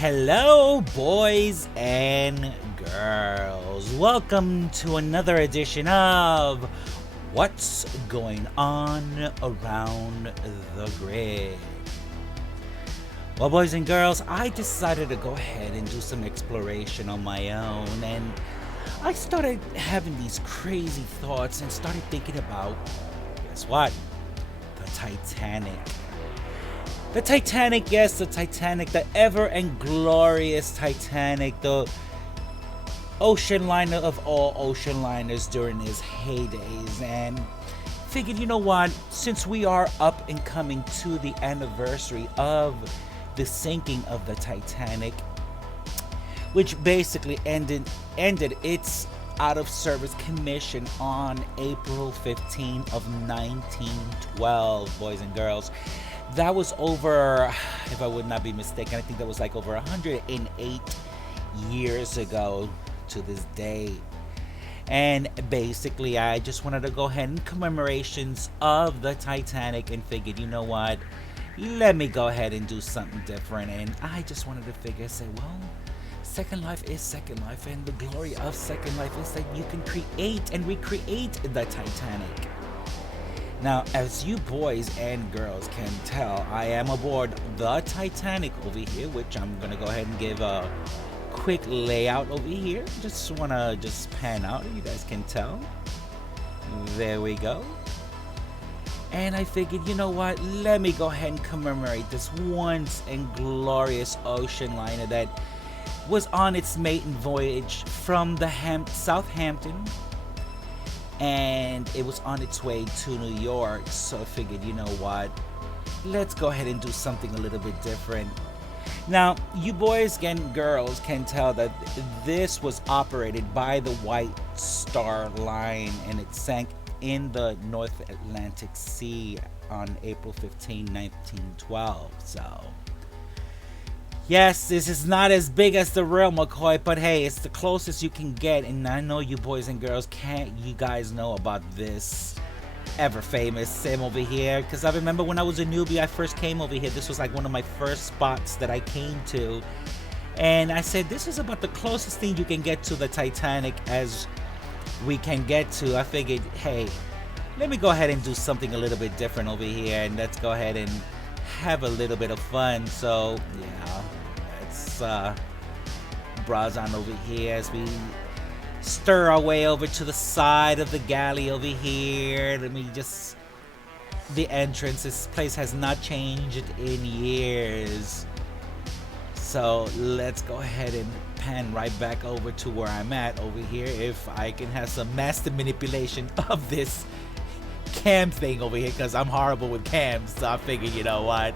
Hello, boys and girls. Welcome to another edition of What's Going On Around the Grid. Well, boys and girls, I decided to go ahead and do some exploration on my own, and I started having these crazy thoughts and started thinking about, guess what? The Titanic. The Titanic, yes, the Titanic, the ever and glorious Titanic, the ocean liner of all ocean liners during his heydays. And figured, you know what, since we are up and coming to the anniversary of the sinking of the Titanic, which basically ended its out of service commission on April 15 of 1912, boys and girls. That was over, if I would not be mistaken, I think that was like over 108 years ago to this day. And basically, I just wanted to go ahead and commemorations of the Titanic and figured, you know what, let me go ahead and do something different. And I just wanted to say, well, Second Life is Second Life, and the glory of Second Life is that you can create and recreate the Titanic. Now, as you boys and girls can tell, I am aboard the Titanic over here, which I'm going to go ahead and give a quick layout over here. Just want to pan out, you guys can tell. There we go. And I figured, you know what, let me go ahead and commemorate this once and glorious ocean liner that was on its maiden voyage from the Southampton, and it was on its way to New York. So I figured, you know what, let's go ahead and do something a little bit different. Now, you boys and girls can tell that this was operated by the White Star Line, and it sank in the North Atlantic Sea on April 15, 1912. So yes, this is not as big as the real McCoy, but hey, it's the closest you can get. And I know you boys and girls you guys know about this ever famous sim over here, because I remember when I was a newbie, I first came over here. This was like one of my first spots that I came to, and I said, this is about the closest thing you can get to the Titanic as we can get to. I figured, hey, let me go ahead and do something a little bit different over here, and let's go ahead and have a little bit of fun. So yeah, let's browse on over here as we stir our way over to the side of the galley over here. Let me just, the entrance, this place has not changed in years. So let's go ahead and pan right back over to where I'm at over here, if I can have some master manipulation of this cam thing over here, because I'm horrible with cams. So I figured, you know what,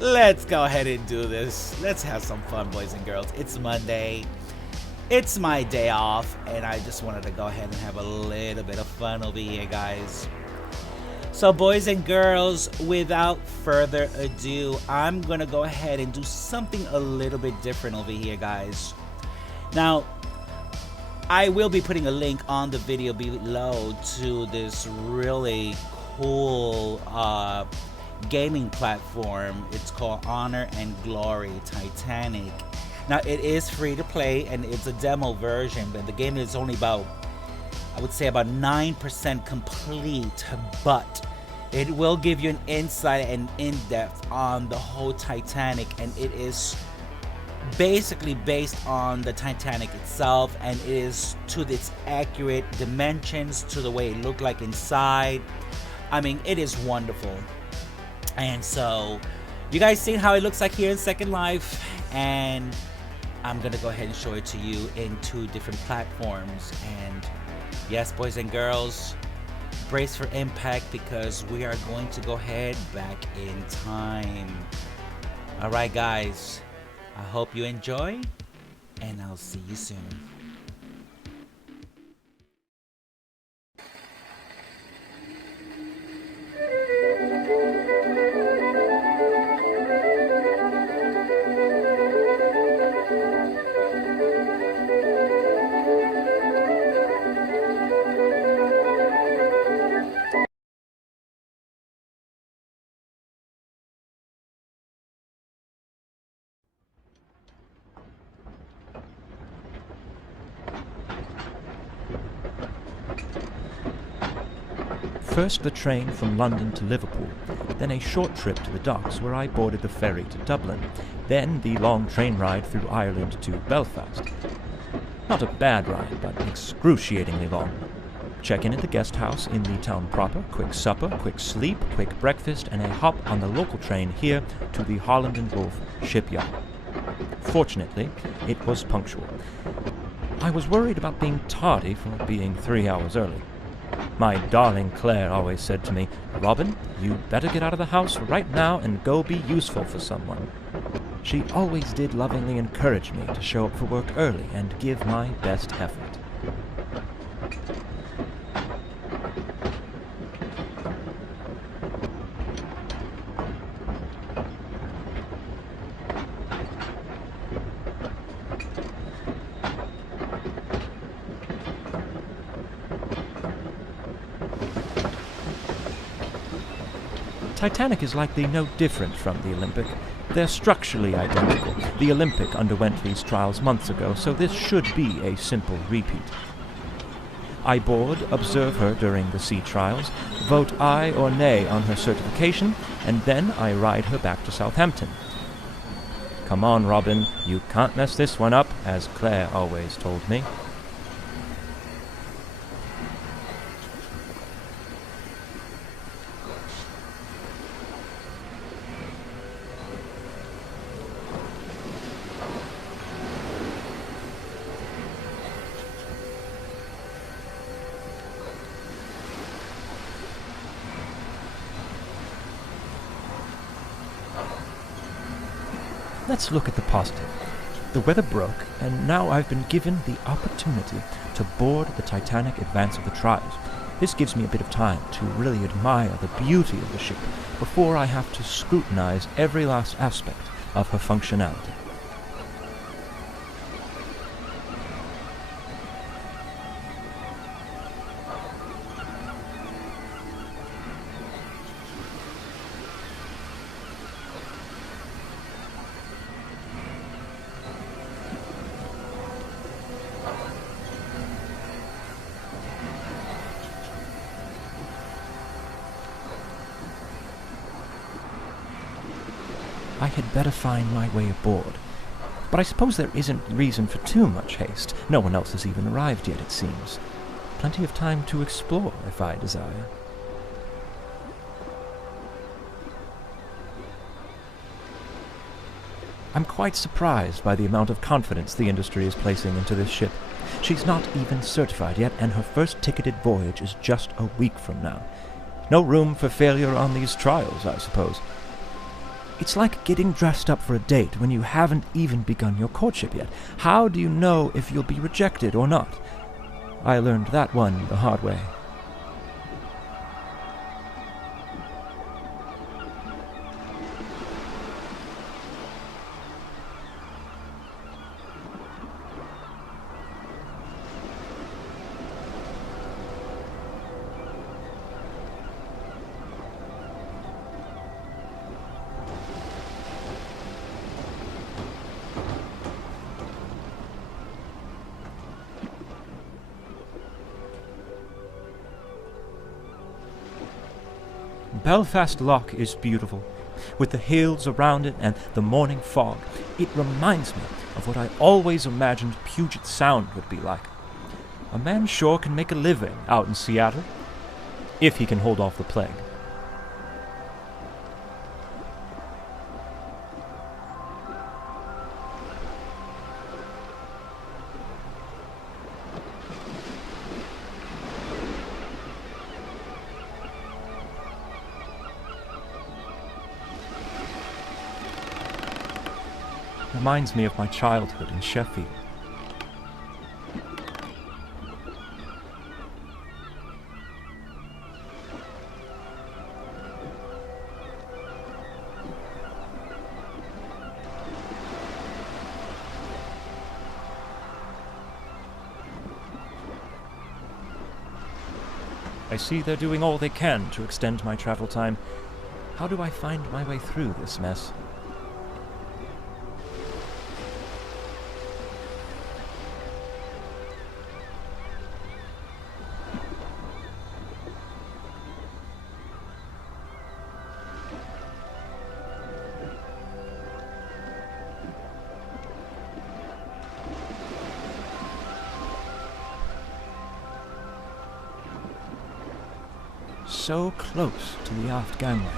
let's go ahead and do this. Let's have some fun, boys and girls. It's Monday, it's my day off, and I just wanted to go ahead and have a little bit of fun over here, guys. So boys and girls, without further ado, I'm gonna go ahead and do something a little bit different over here, guys. Now, I will be putting a link on the video below to this really cool gaming platform. It's called Honor and Glory Titanic. Now, it is free to play, and it's a demo version, but the game is only about, I would say, about 9% complete, but it will give you an insight and in-depth on the whole Titanic, and it is basically based on the Titanic itself, and it is to its accurate dimensions, to the way it looked like inside. I mean, it is wonderful. And so you guys seen how it looks like here in Second Life, and I'm gonna go ahead and show it to you in 2 different platforms. And yes, boys and girls, brace for impact, because we are going to go ahead back in time. All right, guys, I hope you enjoy, and I'll see you soon. First the train from London to Liverpool, then a short trip to the docks where I boarded the ferry to Dublin, then the long train ride through Ireland to Belfast. Not a bad ride, but excruciatingly long. Check-in at the guest house in the town proper, quick supper, quick sleep, quick breakfast, and a hop on the local train here to the Holland and Wolff shipyard. Fortunately, it was punctual. I was worried about being tardy for being 3 hours early. My darling Claire always said to me, "Robin, you better get out of the house right now and go be useful for someone." She always did lovingly encourage me to show up for work early and give my best effort. Titanic is likely no different from the Olympic. They're structurally identical. The Olympic underwent these trials months ago, so this should be a simple repeat. I board, observe her during the sea trials, vote aye or nay on her certification, and then I ride her back to Southampton. Come on, Robin, you can't mess this one up, as Claire always told me. Let's look at the positive. The weather broke, and now I've been given the opportunity to board the Titanic advance of the trials. This gives me a bit of time to really admire the beauty of the ship before I have to scrutinize every last aspect of her functionality. I had better find my way aboard. But I suppose there isn't reason for too much haste. No one else has even arrived yet, it seems. Plenty of time to explore, if I desire. I'm quite surprised by the amount of confidence the industry is placing into this ship. She's not even certified yet, and her first ticketed voyage is just a week from now. No room for failure on these trials, I suppose. It's like getting dressed up for a date when you haven't even begun your courtship yet. How do you know if you'll be rejected or not? I learned that one the hard way. Belfast Lough is beautiful, with the hills around it and the morning fog. It reminds me of what I always imagined Puget Sound would be like. A man sure can make a living out in Seattle, if he can hold off the plague. Reminds me of my childhood in Sheffield. I see they're doing all they can to extend my travel time. How do I find my way through this mess? so close to the aft gangway.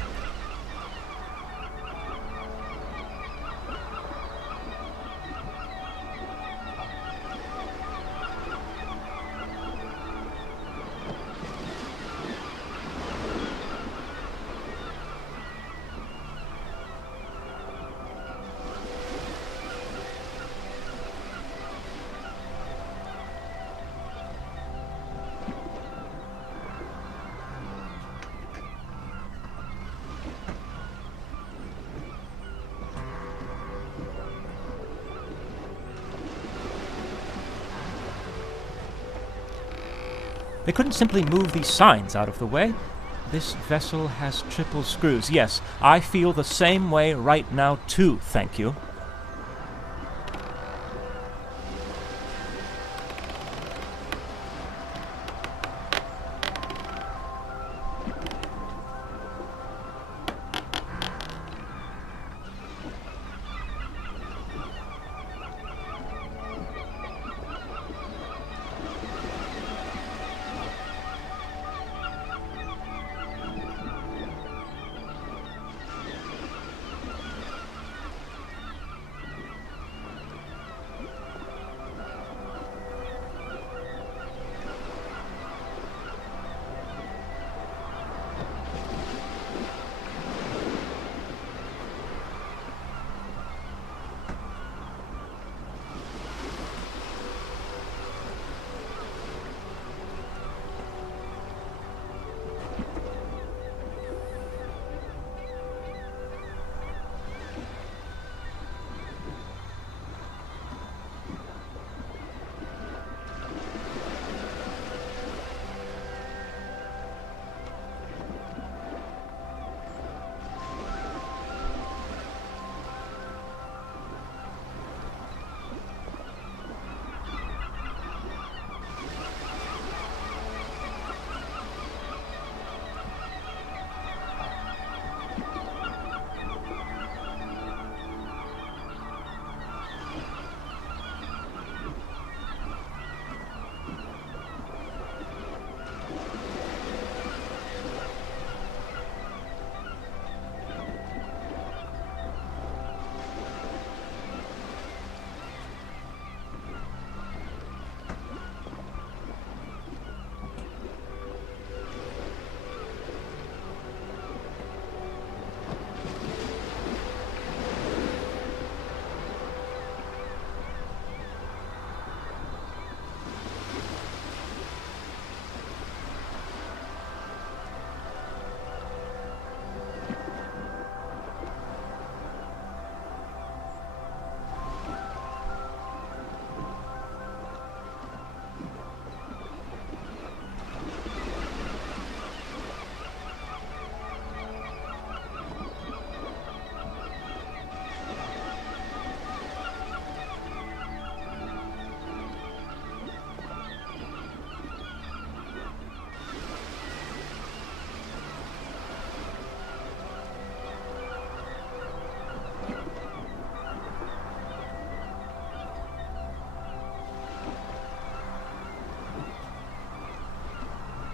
They couldn't simply move these signs out of the way. This vessel has triple screws. Yes, I feel the same way right now too, thank you.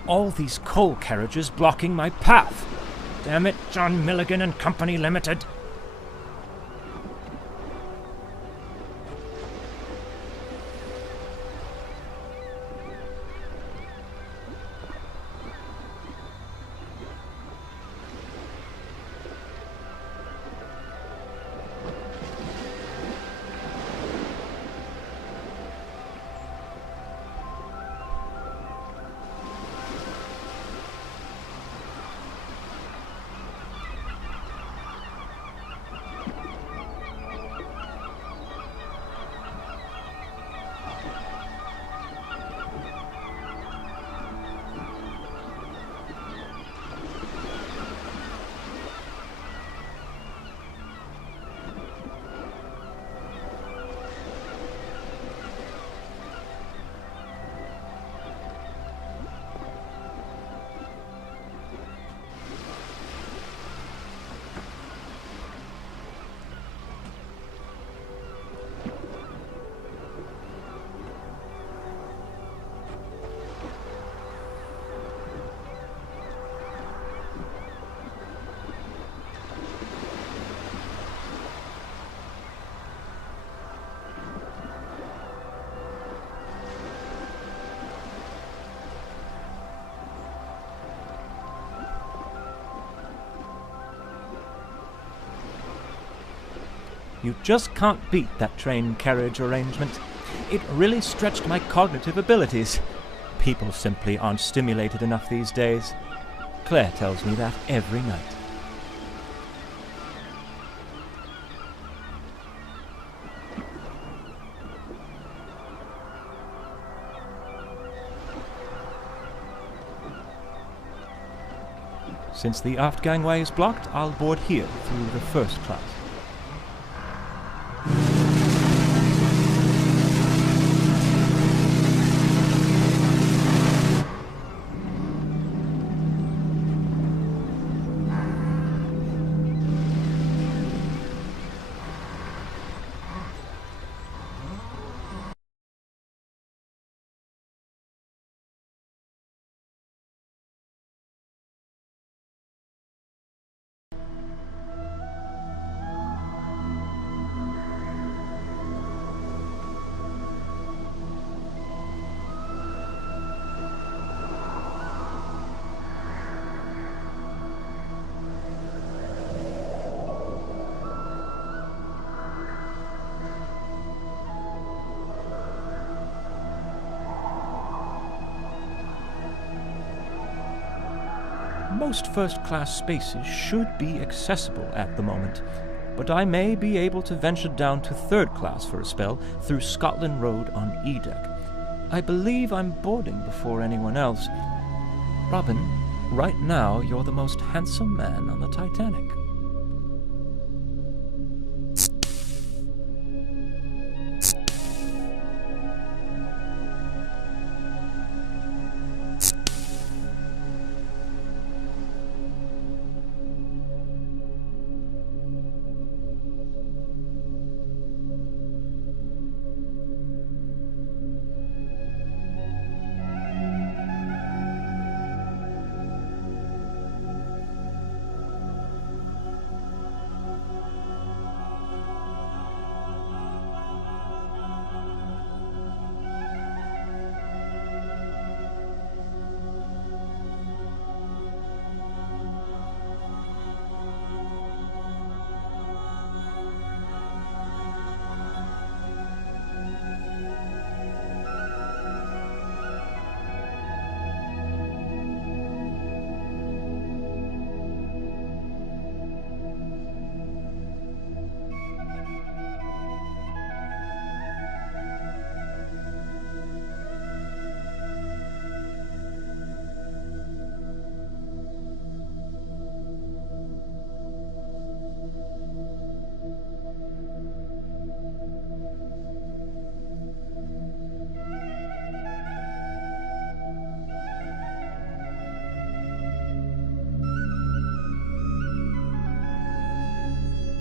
All these coal carriages blocking my path. Damn it, John Milligan and Company Limited. You just can't beat that train carriage arrangement. It really stretched my cognitive abilities. People simply aren't stimulated enough these days. Claire tells me that every night. Since the aft gangway is blocked, I'll board here through the first class. Most first-class spaces should be accessible at the moment, but I may be able to venture down to third class for a spell through Scotland Road on E-Deck. I believe I'm boarding before anyone else. Robin, right now you're the most handsome man on the Titanic.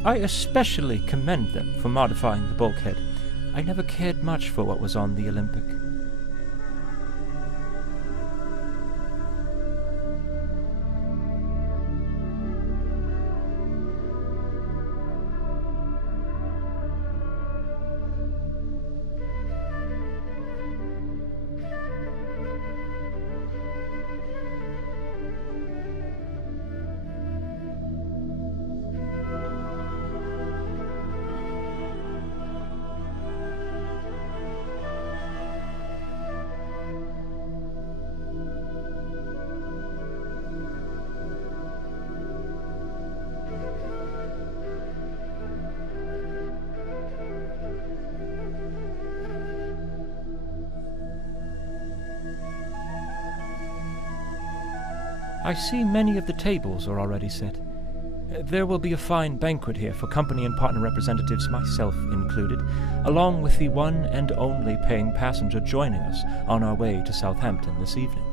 I especially commend them for modifying the bulkhead. I never cared much for what was on the Olympic. I see many of the tables are already set. There will be a fine banquet here for company and partner representatives, myself included, along with the one and only paying passenger joining us on our way to Southampton this evening.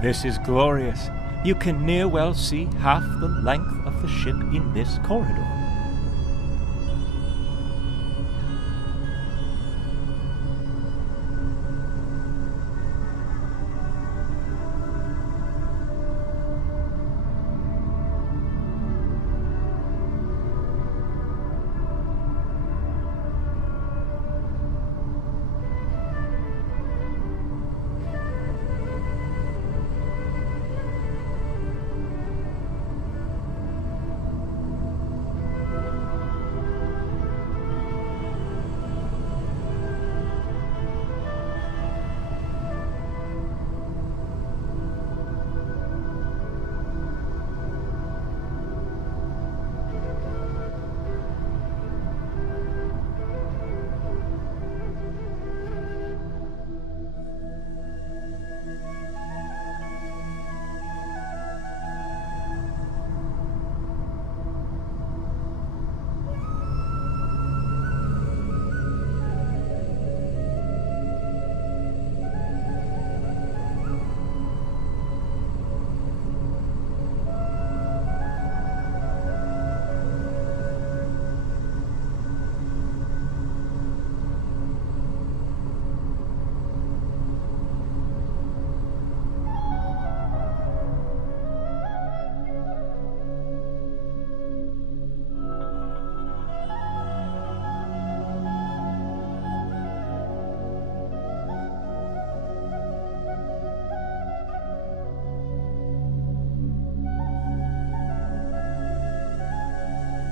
This is glorious. You can near well see half the length of the ship in this corridor.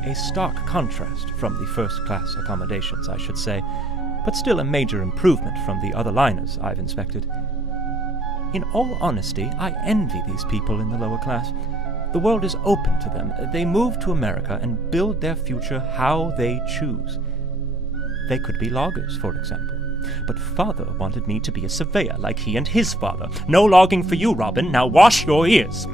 A stark contrast from the first-class accommodations, I should say, but still a major improvement from the other liners I've inspected. In all honesty, I envy these people in the lower class. The world is open to them. They move to America and build their future how they choose. They could be loggers, for example. But father wanted me to be a surveyor like he and his father. No logging for you, Robin. Now wash your ears.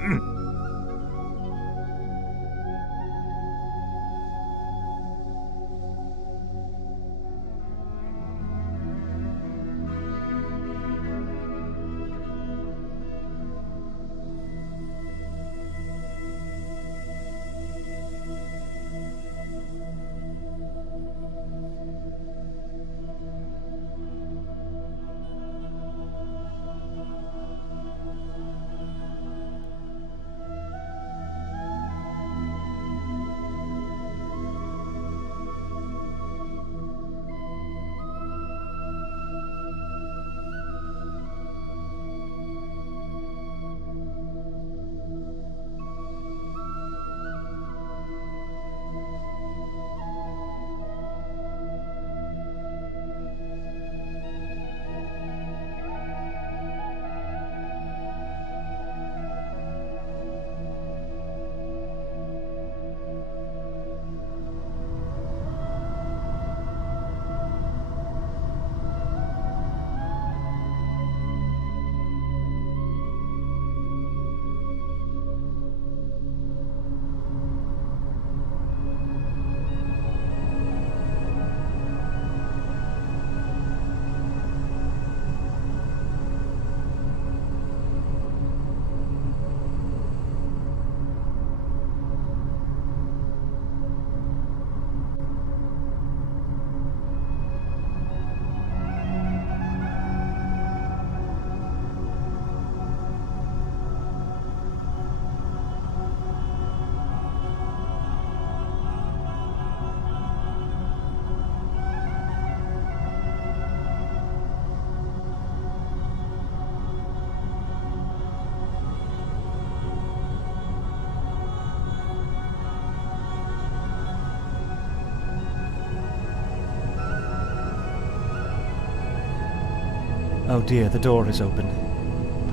Oh dear, the door is open.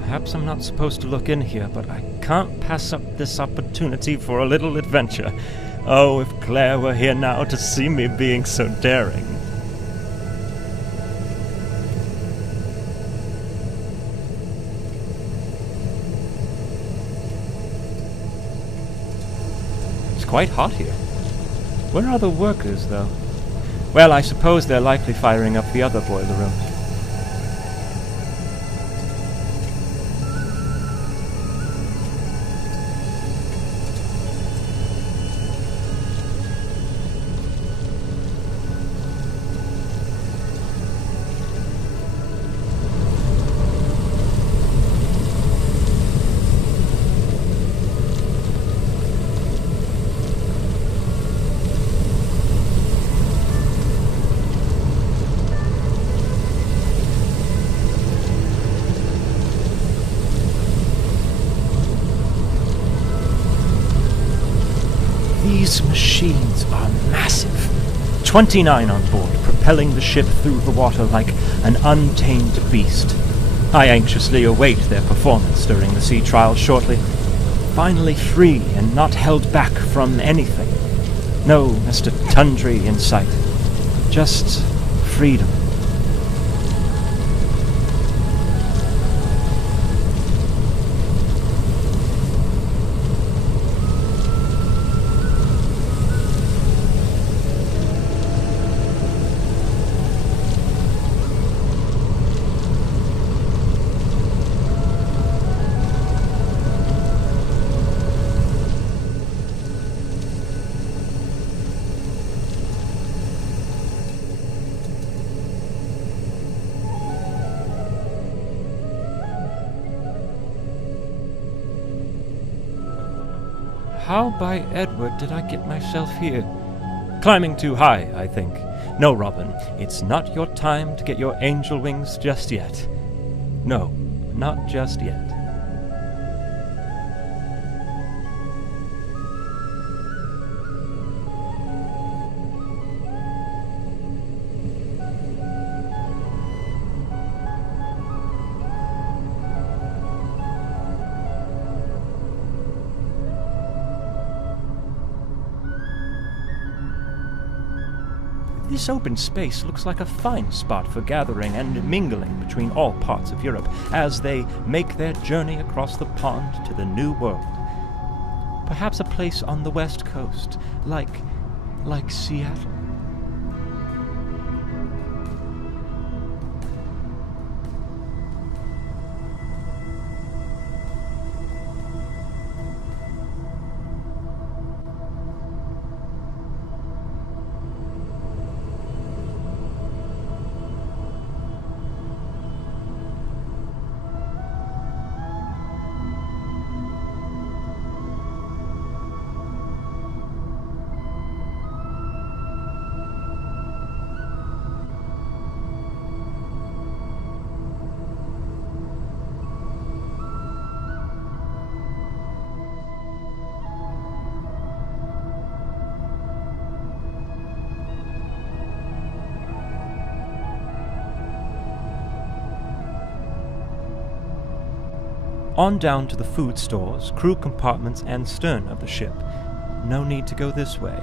Perhaps I'm not supposed to look in here, but I can't pass up this opportunity for a little adventure. Oh, if Claire were here now to see me being so daring. It's quite hot here. Where are the workers, though? Well, I suppose they're likely firing up the other boiler rooms. These machines are massive. 29 on board, propelling the ship through the water like an untamed beast. I anxiously await their performance during the sea trial shortly. Finally free and not held back from anything. No Mr. Tundry in sight. Just freedom. How by Edward did I get myself here? Climbing too high, I think. No, Robin, it's not your time to get your angel wings just yet. No, not just yet. This open space looks like a fine spot for gathering and mingling between all parts of Europe as they make their journey across the pond to the New World. Perhaps a place on the West Coast, like Seattle. On down to the food stores, crew compartments, and stern of the ship. No need to go this way.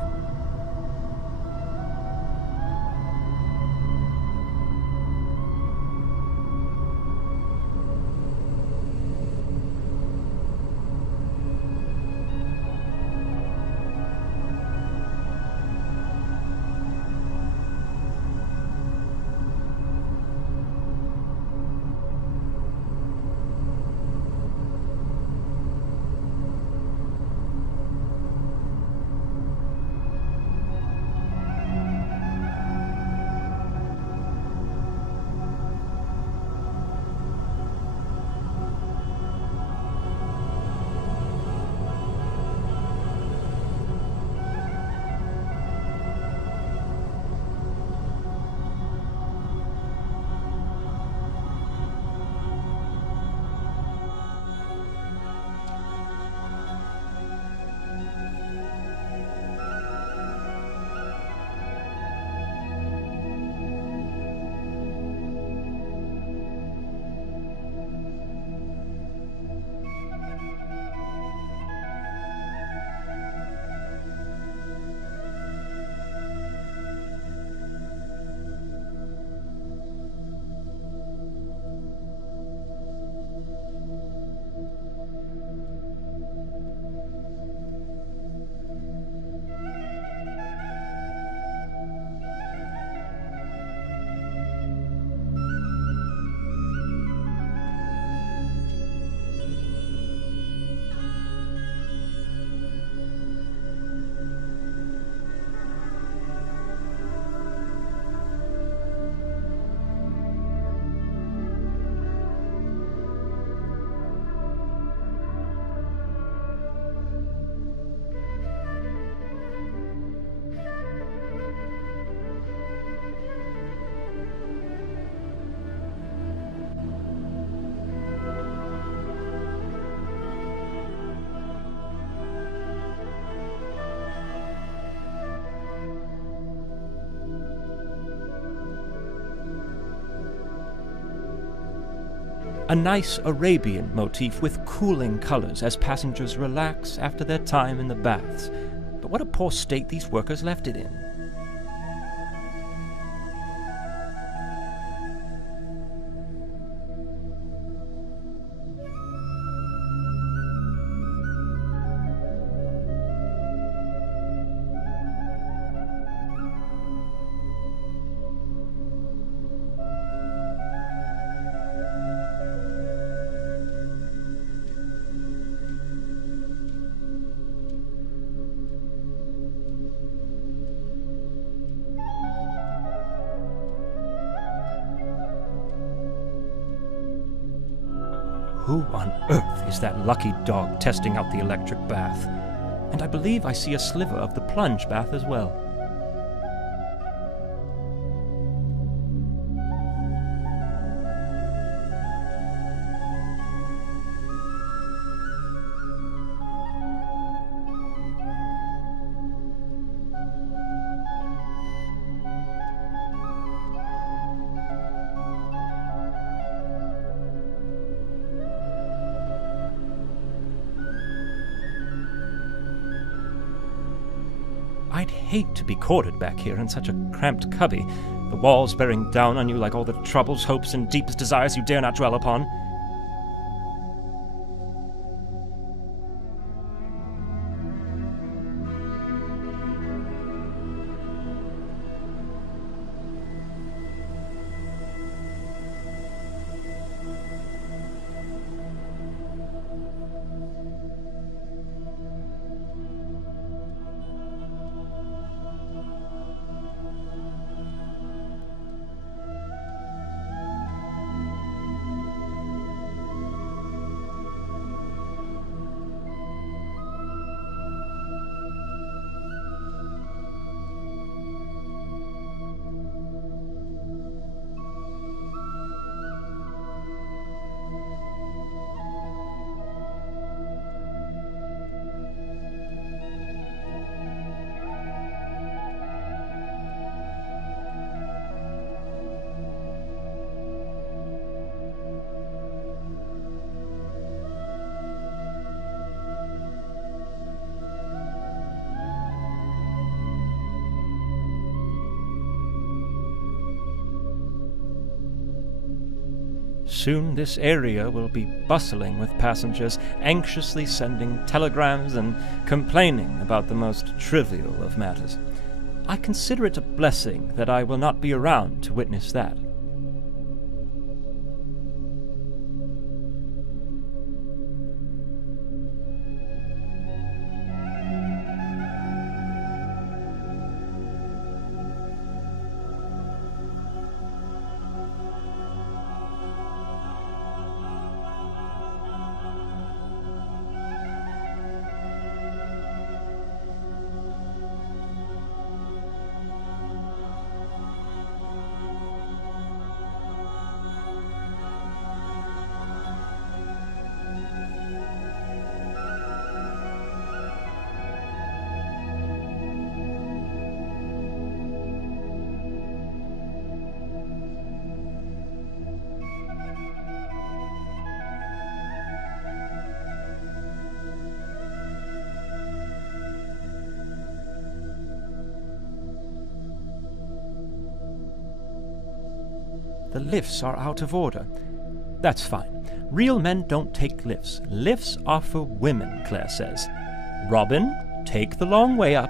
A nice Arabian motif with cooling colors as passengers relax after their time in the baths. But what a poor state these workers left it in. Who on earth is that lucky dog testing out the electric bath? And I believe I see a sliver of the plunge bath as well. I'd hate to be quartered back here in such a cramped cubby, the walls bearing down on you like all the troubles, hopes, and deepest desires you dare not dwell upon. Soon this area will be bustling with passengers anxiously sending telegrams and complaining about the most trivial of matters. I consider it a blessing that I will not be around to witness that. The lifts are out of order. That's fine. Real men don't take lifts. Lifts are for women, Claire says. Robin, take the long way up.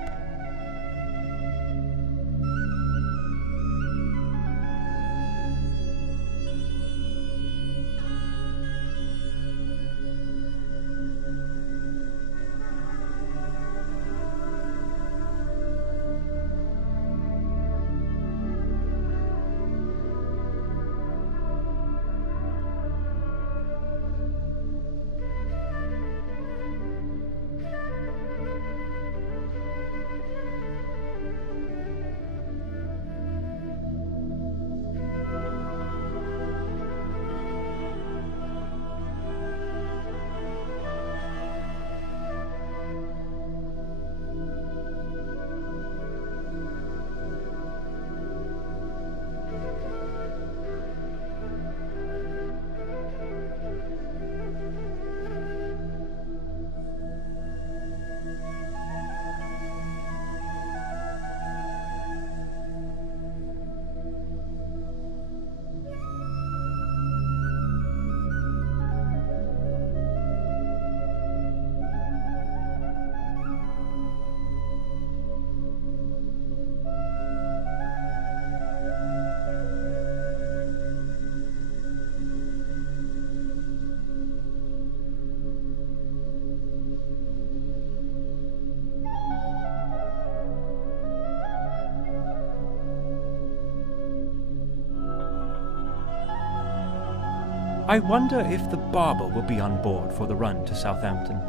I wonder if the barber will be on board for the run to Southampton.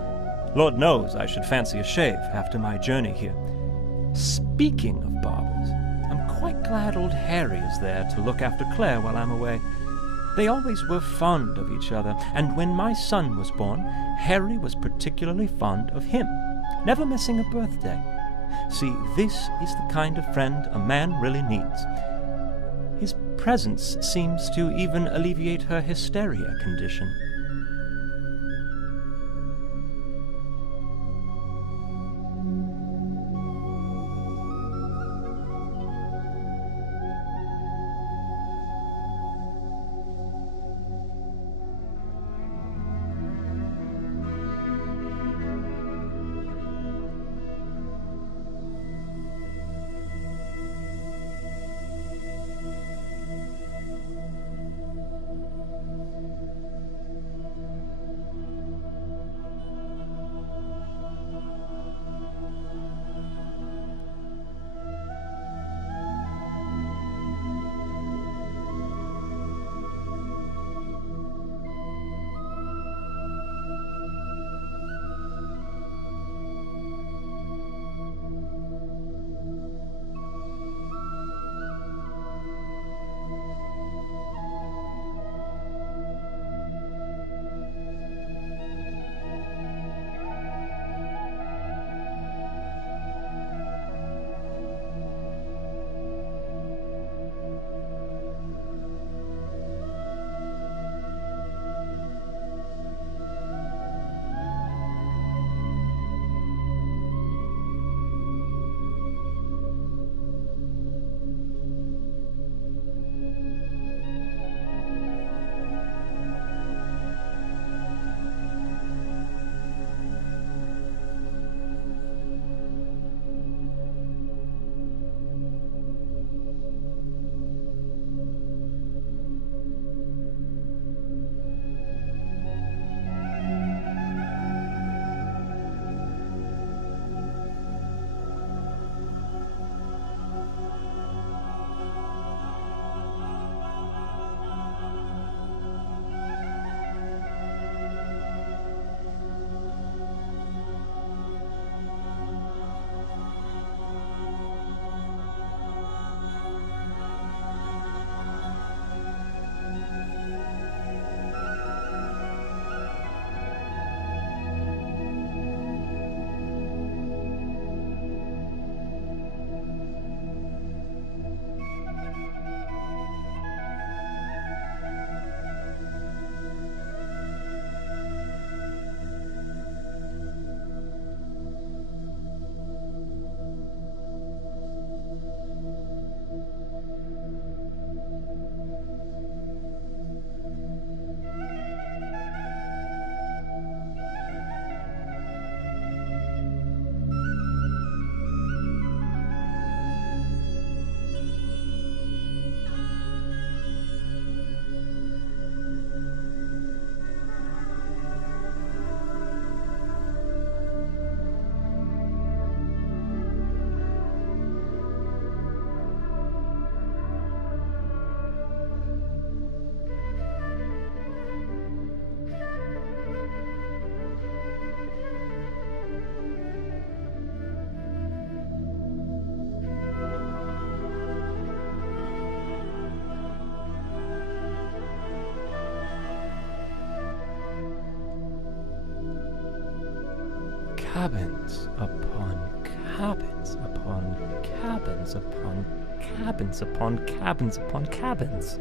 Lord knows I should fancy a shave after my journey here. Speaking of barbers, I'm quite glad old Harry is there to look after Claire while I'm away. They always were fond of each other, and when my son was born, Harry was particularly fond of him, never missing a birthday. See, this is the kind of friend a man really needs. His presence seems to even alleviate her hysteria condition. Cabins upon cabins upon cabins upon cabins upon cabins upon cabins.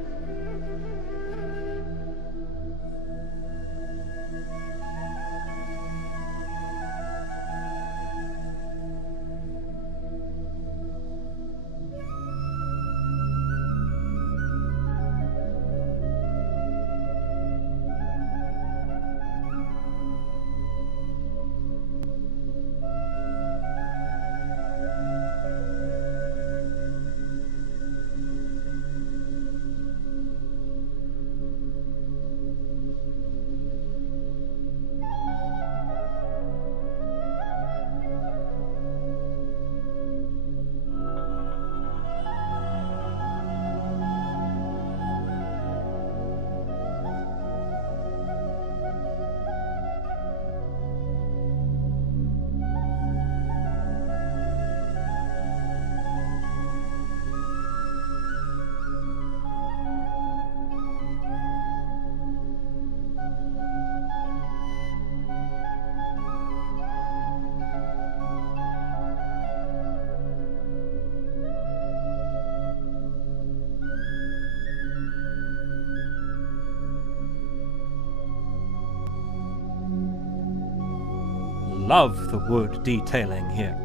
love the wood detailing here.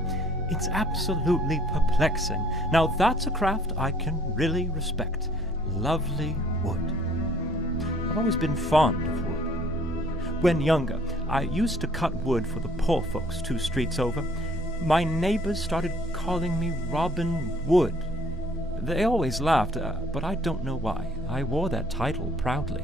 It's absolutely perplexing. Now that's a craft I can really respect. Lovely wood. I've always been fond of wood. When younger, I used to cut wood for the poor folks 2 streets over. My neighbors started calling me Robin Wood. They always laughed, but I don't know why. I wore that title proudly.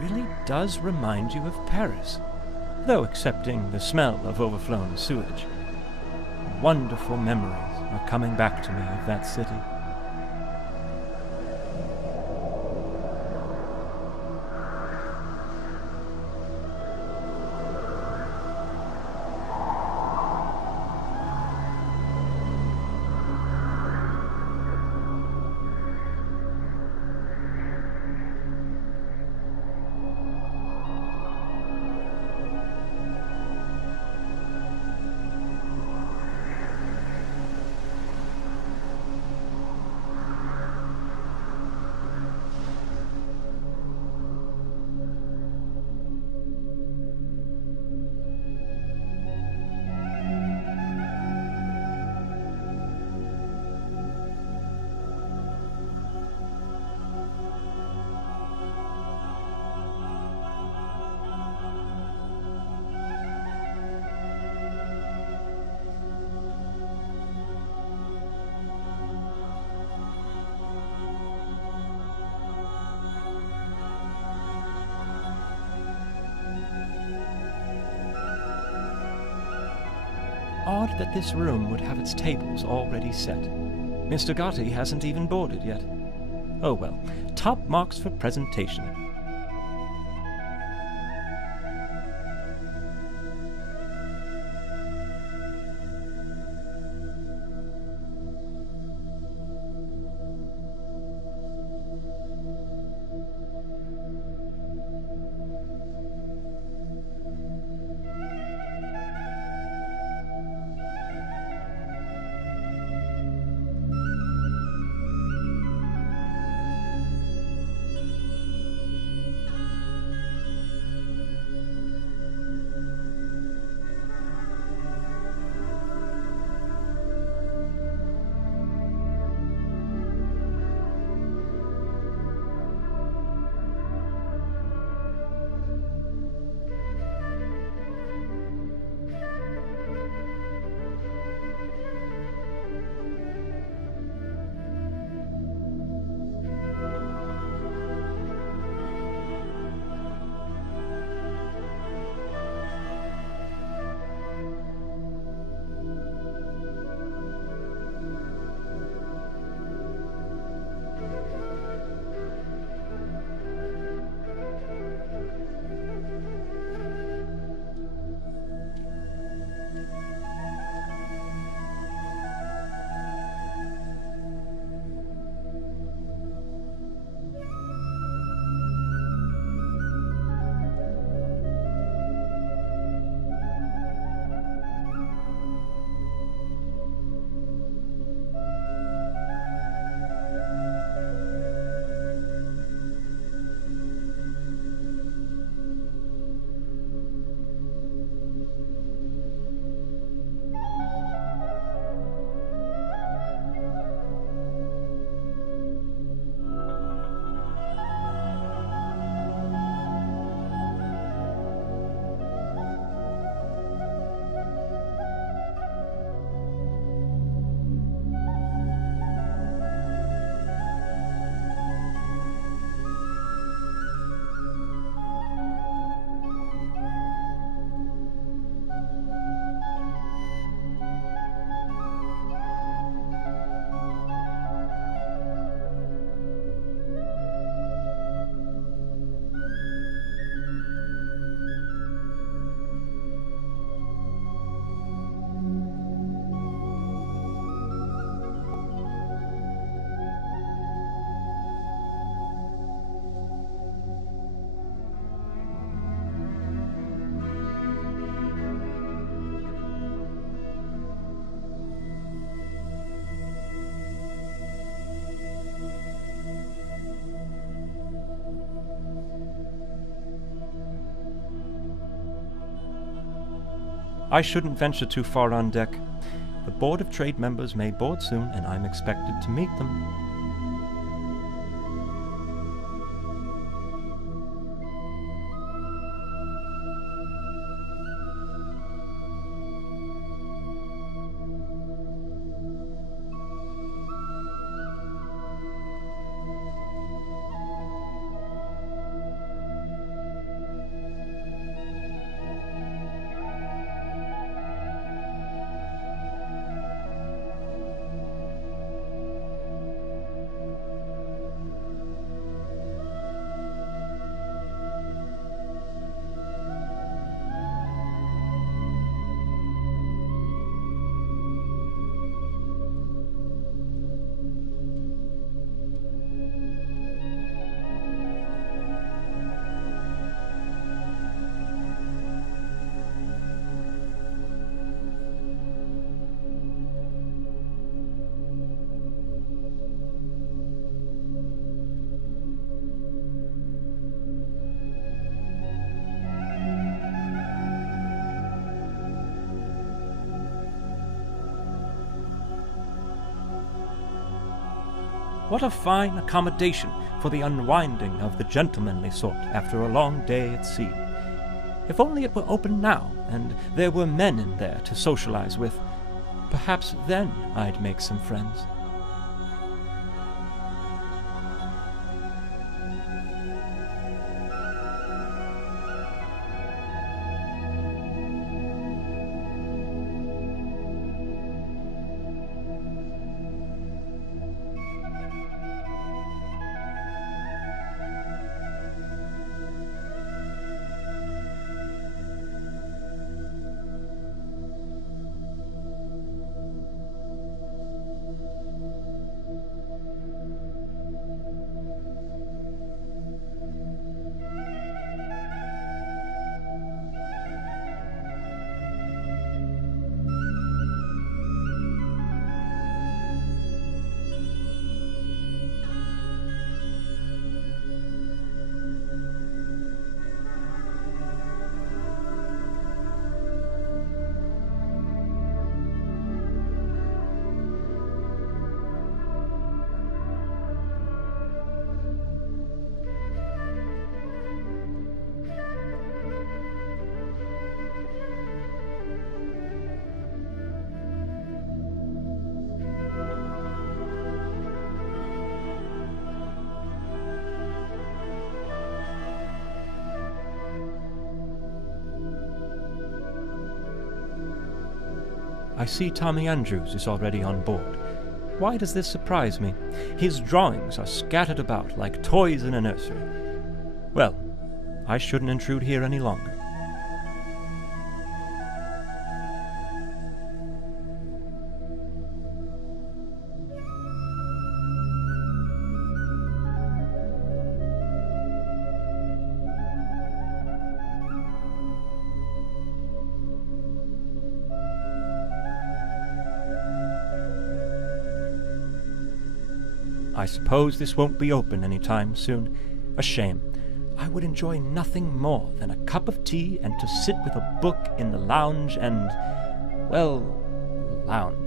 Really does remind you of Paris, though excepting the smell of overflown sewage. Wonderful memories are coming back to me of that city. Odd that this room would have its tables already set. Mr. Gotti hasn't even boarded yet. Oh well, top marks for presentation. I shouldn't venture too far on deck. The Board of Trade members may board soon, and I'm expected to meet them. What a fine accommodation for the unwinding of the gentlemanly sort after a long day at sea. If only it were open now, and there were men in there to socialize with. Perhaps then I'd make some friends. I see Tommy Andrews is already on board. Why does this surprise me? His drawings are scattered about like toys in a nursery. Well, I shouldn't intrude here any longer. I suppose this won't be open any time soon. A shame. I would enjoy nothing more than a cup of tea and to sit with a book in the lounge and, well, lounge.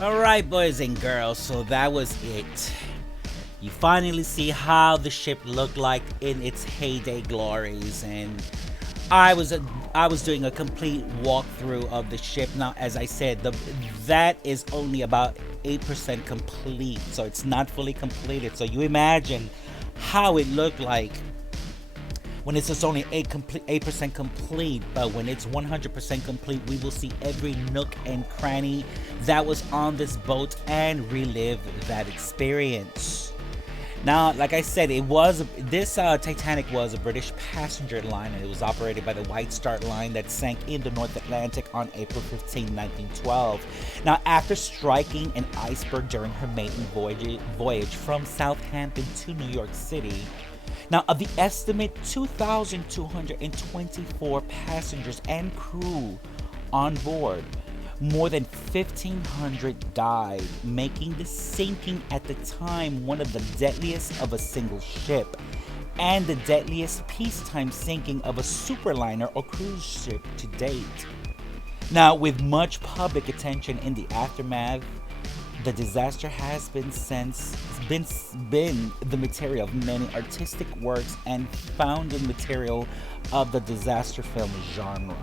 Alright, boys and girls, so that was it. You finally see how the ship looked like in its heyday glories, and I was doing a complete walkthrough of the ship. Now, as I said, that is only about 8% complete, so it's not fully completed. So you imagine how it looked like when it's just only 8% complete, but when it's 100% complete, we will see every nook and cranny that was on this boat and relive that experience. Now, like I said, this Titanic was a British passenger line, and it was operated by the White Star Line that sank in the North Atlantic on April 15, 1912. Now, after striking an iceberg during her maiden voyage from Southampton to New York City. Now, of the estimate 2,224 passengers and crew on board, more than 1,500 died, making the sinking at the time one of the deadliest of a single ship, and the deadliest peacetime sinking of a superliner or cruise ship to date. Now, with much public attention in the aftermath, the disaster has been the material of many artistic works and founding material of the disaster film genre.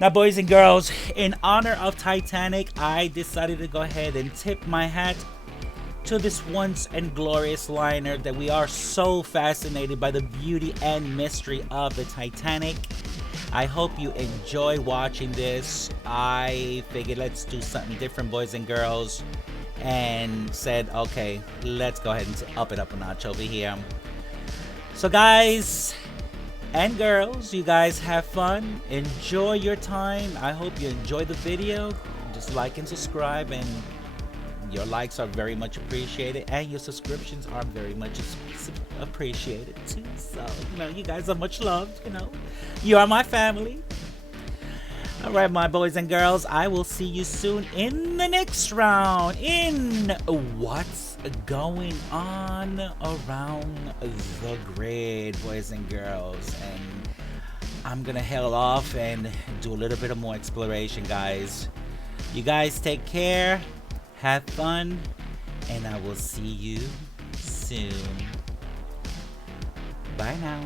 Now, boys and girls, in honor of Titanic, I decided to go ahead and tip my hat to this once and glorious liner that we are so fascinated by the beauty and mystery of the Titanic. I hope you enjoy watching this. I figured let's do something different, boys and girls, and said, okay, let's go ahead and up it up a notch over here. So guys and girls, you guys have fun, enjoy your time. I hope you enjoy the video. Just like and subscribe, and your likes are very much appreciated, and your subscriptions are very much appreciated too. So, you guys are much loved, you are my family. All right, my boys and girls, I will see you soon in the next round in What's Going On Around the Grid, boys and girls. And I'm gonna head off and do a little bit of more exploration, guys. You guys take care, have fun, and I will see you soon. Bye now.